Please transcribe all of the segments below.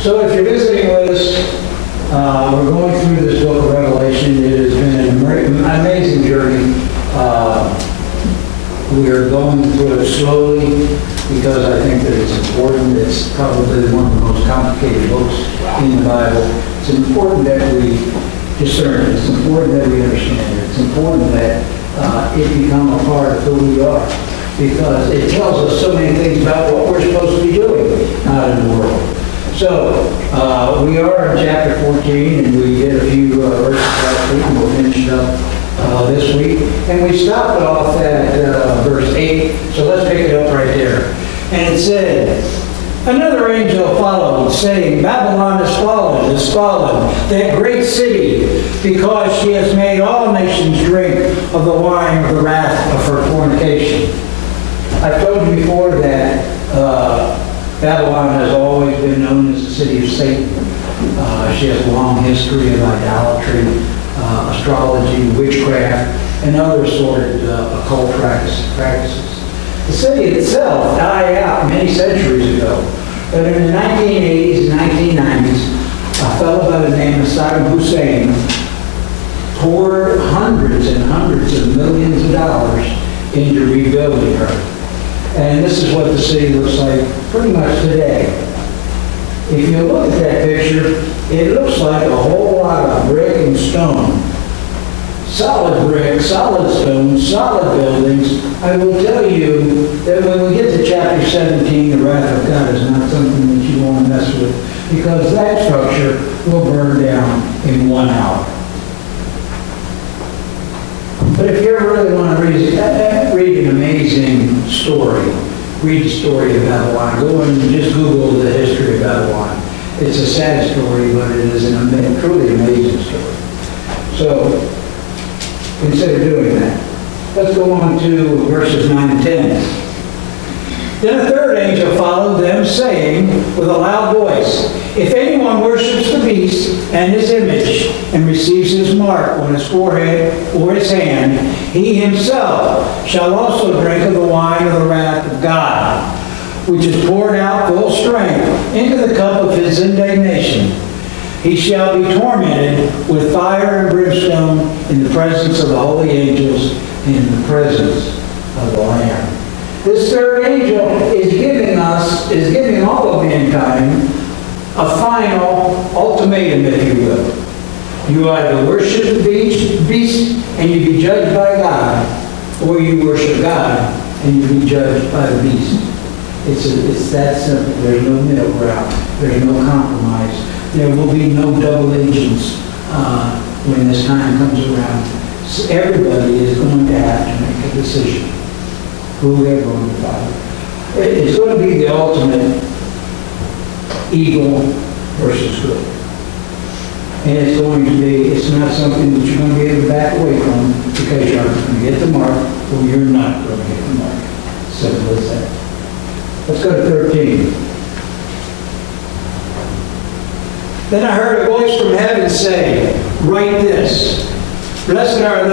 So if you're visiting with us, we're going through this book of Revelation. It has been an amazing journey. We are going through it slowly because I think that it's important. It's probably one of the most complicated books in the Bible. It's important that we discern it. It's important that we understand it. It's important that it become a part of who we are, because it tells us so many things about what we're supposed to be doing out in the world. So, we are in chapter 14, and we did a few verses last week, and we'll finish it up this week. And we stopped off at verse 8, so let's pick it up right there. And it said, another angel followed, saying, Babylon is fallen, that great city, because she has made all nations drink of the wine of the wrath of her fornication. I've told you before that Babylon has always been known as the city of Satan. She has a long history of idolatry, astrology, witchcraft, and other assorted occult practices. The city itself died out many centuries ago, but in the 1980s and 1990s, a fellow by the name of Saddam Hussein poured hundreds and hundreds of millions of dollars into rebuilding her. And this is what the city looks like pretty much today. If you look at that picture, it looks like a whole lot of brick and stone. Solid brick, solid stone, solid buildings. I will tell you that when we get to chapter 17, the wrath of God is not something that you want to mess with, because that structure will burn down in 1 hour. But if you ever really want to read an amazing story, read the story of Babylon. Go and just Google the history of Babylon. It's a sad story, but it is a truly amazing story. So, consider doing that. Let's go on to verses 9 and 10. Then a third angel followed them, saying with a loud voice, if anyone worships the beast and his image, and receives his mark on his forehead or his hand, he himself shall also drink of the wine of the wrath of God, which is poured out full strength into the cup of his indignation. He shall be tormented with fire and brimstone in the presence of the holy angels and in the presence of the Lamb. This third angel is giving all of mankind a final ultimatum, if you will. You either worship the beast and you be judged by God, or you worship God and you be judged by the beast. It's that simple. There's no middle ground. There's no compromise. There will be no double agents when this time comes around. So everybody is going to have to make a decision who they're going to follow. It's going to be the ultimate evil versus good. And it's going to be, it's not something that you're going to be able to back away from, because you're going to get the mark or you're not going to get the mark. Simple as that. Let's go to 13. Then I heard a voice from heaven say, write this, blessed are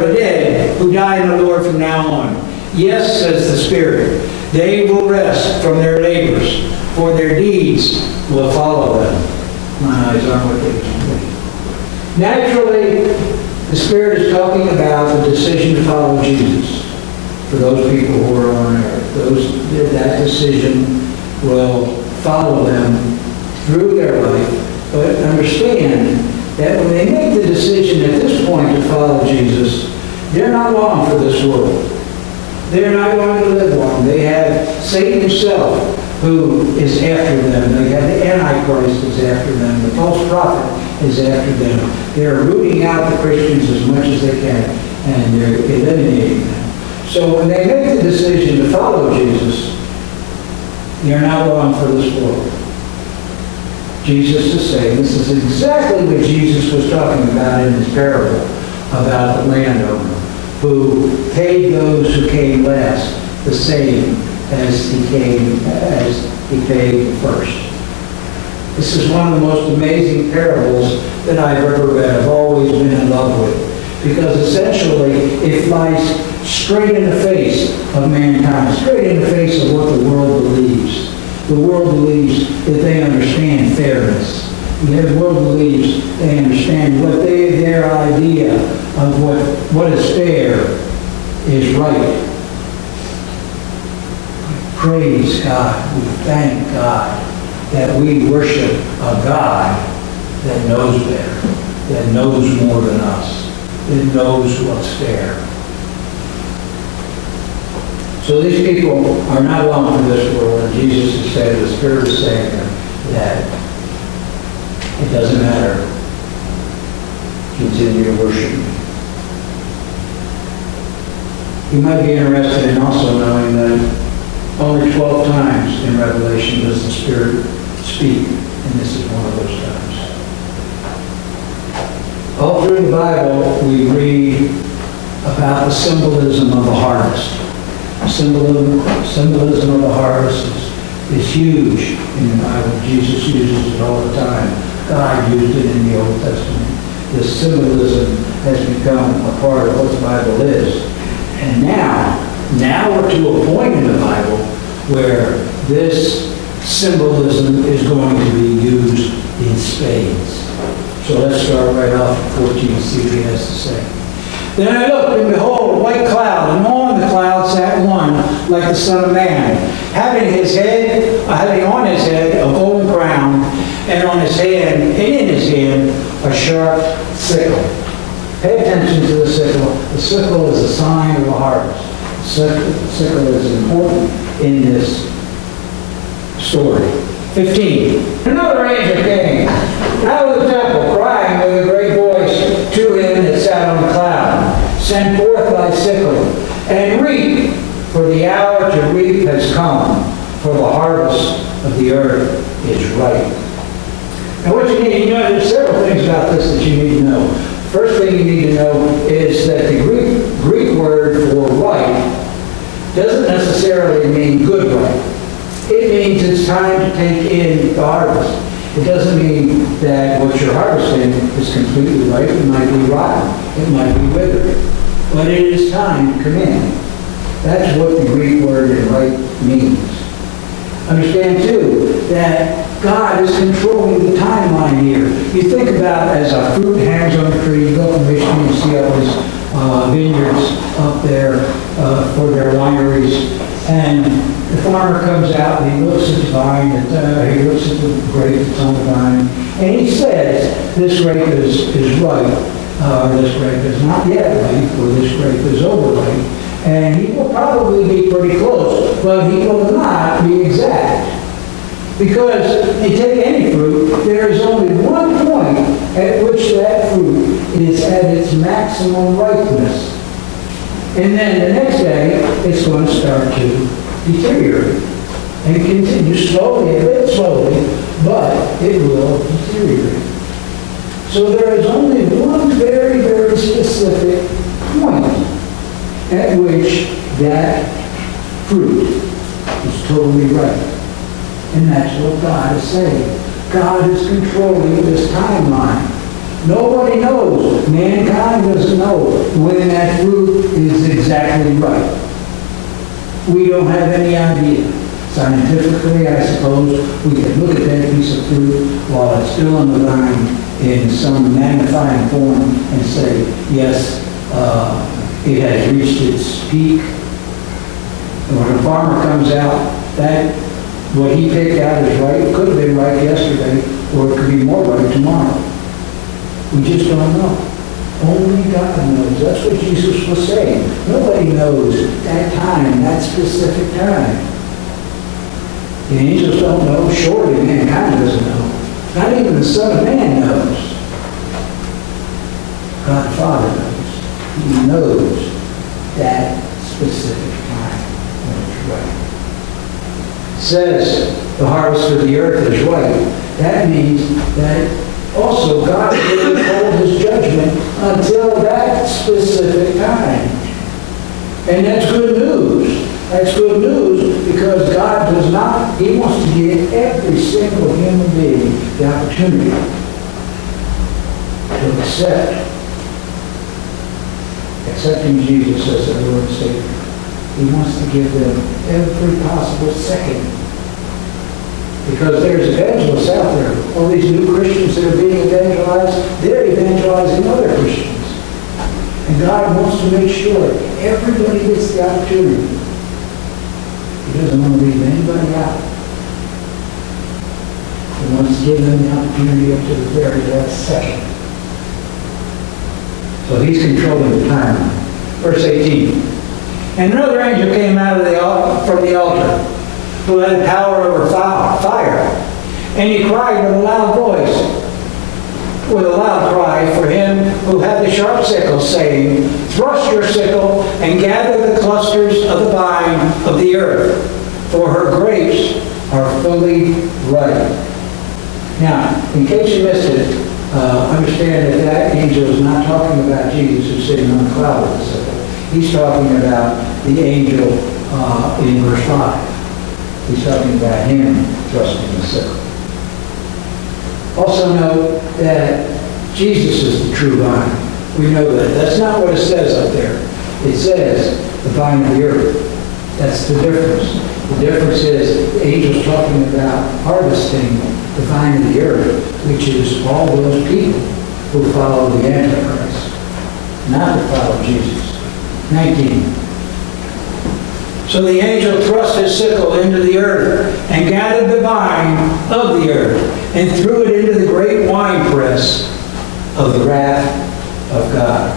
the dead who die in the Lord from now on. Yes, says the Spirit, they will rest from their labors, for their deeds will follow them. My eyes aren't what they used to be. Naturally, the Spirit is talking about the decision to follow Jesus for those people who are on earth. That decision will follow them through their life, but understand that when they make the decision at this point to follow Jesus, they're not long for this world. They're not going to live long. They have Satan himself who is after them. They have the Antichrist is after them. The false prophet is after them. They're rooting out the Christians as much as they can, and they're eliminating them. So when they make the decision to follow Jesus, they're not long for this world. Jesus is saying, this is exactly what Jesus was talking about in his parable about the landowner who paid those who came last the same as he paid first. This is one of the most amazing parables that I've ever read. I've always been in love with, because essentially it straight in the face of mankind, straight in the face of what the world believes. The world believes that they understand fairness. The world believes they understand what their idea of what is fair is right. Praise God. We thank God that we worship a God that knows better, that knows more than us, that knows what's fair. So these people are not long for this world, and Jesus has said, the Spirit is saying that it doesn't matter. Continue to worship me. You might be interested in also knowing that only 12 times in Revelation does the Spirit speak, and this is one of those times. All through the Bible, we read about the symbolism of the harvest. Symbolism of the harvest is huge in the Bible. Jesus uses it all the time. God used it in the Old Testament. This symbolism has become a part of what the Bible is. And now we're to a point in the Bible where this symbolism is going to be used in spades. So let's start right off at 14 and see what he has to say. Then I looked, and behold, a white cloud, and on the cloud sat one like the Son of Man, having on his head a golden crown, and on his hand, and in his hand, a sharp sickle. Pay attention to the sickle. The sickle is a sign of a harvest. The sickle is important in this story. 15. Another angel came out of the temple, crying with a great voice to him that sat on the cloud, send forth thy sickle, and reap, for the hour to reap has come, for the harvest of the earth is ripe. Now what you need to know, there's several things about this that you need to know. First thing you need to know is that the Greek word for ripe doesn't necessarily mean good ripe. It means it's time to take in the harvest. It doesn't mean that what you're harvesting is completely ripe. It might be rotten. It might be withered. But it is time to come in. That's what the Greek word in ripe means. Understand, too, that God is controlling the timeline here. You think about as a fruit hangs on the tree, you go up to Michigan, you see all these vineyards up there for their wineries, and the farmer comes out and he looks at the vine, he looks at the grape that's on the vine, and he says, this grape is ripe, this grape is not yet ripe, or this grape is overripe. And he will probably be pretty close, but he will not be exact. Because you take any fruit, there is only one point at which that fruit is at its maximum ripeness. And then the next day, it's going to start to deteriorate. And continue slowly, a bit slowly, but it will deteriorate. So there is only one very, very specific point at which that fruit is totally ripe. And that's what God is saying. God is controlling this timeline. Nobody knows. Mankind doesn't know when that fruit is exactly ripe. We don't have any idea. Scientifically, I suppose, we can look at that piece of fruit while it's still on the vine in some magnifying form and say, yes, it has reached its peak. And when a farmer comes out, that what he picked out is right. It could have been right yesterday, or it could be more right tomorrow. We just don't know. Only God knows. That's what Jesus was saying. Nobody knows that time, that specific time. The angels don't know. Surely mankind doesn't know. Not even the Son of Man knows. God the Father knows. He knows that specific time when it's right. It says the harvest of the earth is ripe. That means that also God will withhold his judgment until that specific time. And that's good news. That's good news because God does not, he wants to give every single human being the opportunity to accept accepting Jesus as their Lord and Savior. He wants to give them every possible second. Because there's evangelists out there. All these new Christians that are being evangelized, they're evangelizing other Christians. And God wants to make sure everybody gets the opportunity. He doesn't want to leave anybody out. He wants to give them the opportunity up to the very last second. So he's controlling the timeline. Verse 18. And another angel came out of from the altar, who had power over fire. And he cried with a loud voice, with a loud cry for him who had the sharp sickle, saying, Thrust your sickle and gather the clusters of the vine of the earth, for her grapes are fully ripe. Now, in case you missed it, understand that that angel is not talking about Jesus who's sitting on the cloud with the sickle. He's talking about the angel in verse 5. He's talking about him thrusting the sickle. Also note that Jesus is the true vine. We know that. That's not what it says up there. It says the vine of the earth. That's the difference. The difference is the angel's talking about harvesting the vine of the earth, which is all those people who follow the Antichrist, not who follow Jesus. 19. So the angel thrust his sickle into the earth and gathered the vine of the earth and threw it into the great winepress of the wrath of God.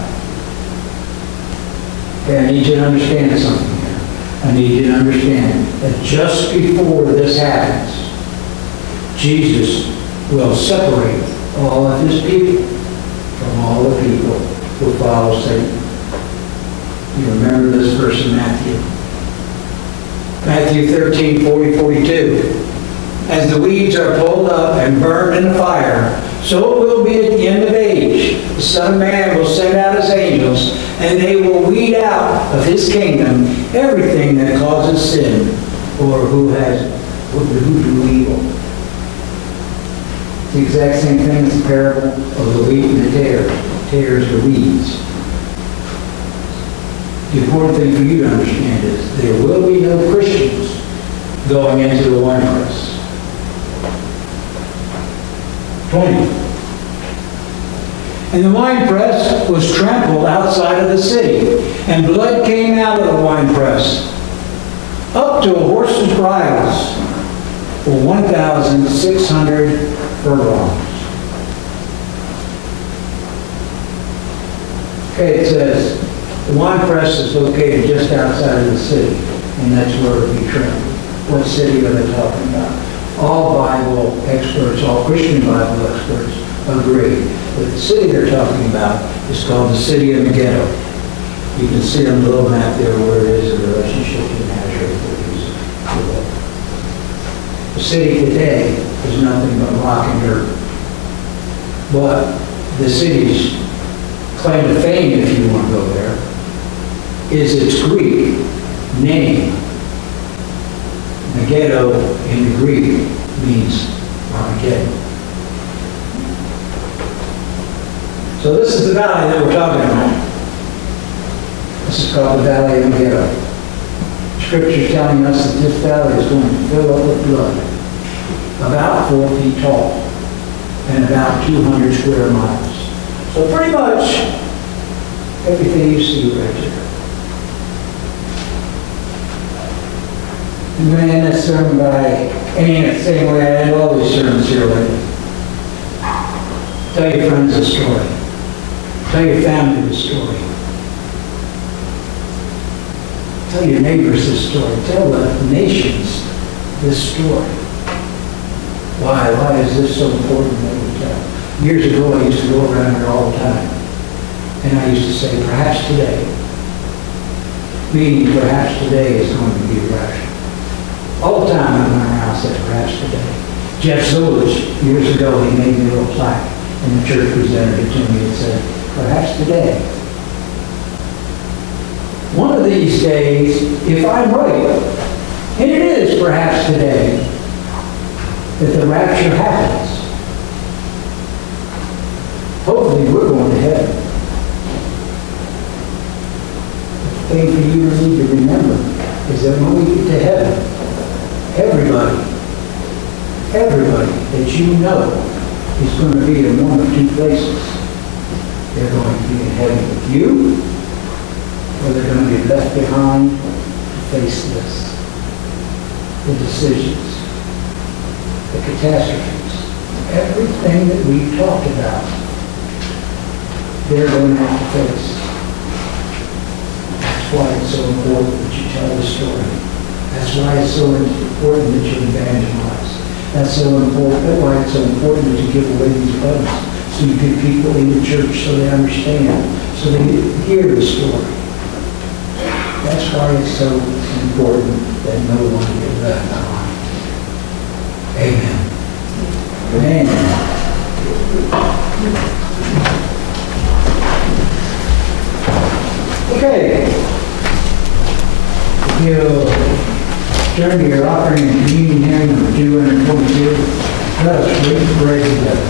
Okay, I need you to understand something here. I need you to understand that just before this happens, Jesus will separate all of his people from all the people who follow Satan. You remember this verse in Matthew. Matthew 13, 40, 42. As the weeds are pulled up and burned in the fire, so it will be at the end of age. The Son of Man will send out his angels, and they will weed out of his kingdom everything that causes sin, or who do evil. It's the exact same thing as the parable of the wheat and the tares. Tares are weeds. The important thing for you to understand is there will be no Christians going into the winepress. 20. And the winepress was trampled outside of the city, and blood came out of the winepress up to a horse's bridles for 1,600 furlongs. Okay, it says the winepress is located just outside of the city, and that's where it will be trampled. What city are they talking about? All Bible experts, all Christian Bible experts agree that the city they're talking about is called the city of Megiddo. You can see on the little map there where it is in relationship to Nazareth. The city today is nothing but rock and dirt. But the city's claim to fame, if you want to go there, is its Greek name. Megiddo in the Greek means Armageddon. So this is the valley that we're talking about. This is called the Valley of Megiddo. Scripture is telling us that this valley is going to fill up with blood, about 4 feet tall, and about 200 square miles. So pretty much everything you see right here. I'm going to end this sermon by ending it the same way I end all these sermons here lately. Tell your friends a story. Tell your family the story. Tell your neighbors this story. Tell the nations this story. Why? Why is this so important that we tell? Years ago, I used to go around here all the time. And I used to say, perhaps today. Meaning, perhaps today is going to be rational. All the time I went around and said, perhaps today. Jeff Zulich, years ago, he made me a little plaque, and the church presented it to me and said, perhaps today. One of these days, if I'm right, and it is perhaps today, that the rapture happens. Hopefully we're going to heaven. thing for you to need to remember is that when we get to heaven, everybody that you know is going to be in one of two places. They're going to be in heaven with you, or they're going to be left behind to face this. The decisions, the catastrophes, everything that we've talked about, they're going to have to face. That's why it's so important that you tell the story. That's why it's so important that you evangelize. That's so important. That's why it's so important that you give away these books, so you get people in the church so they understand, so they hear the story. That's why it's so important that no one gets left behind. Amen. Amen. Okay. If you'll turn to your offering and communion hymn number 222, let us read the praise together.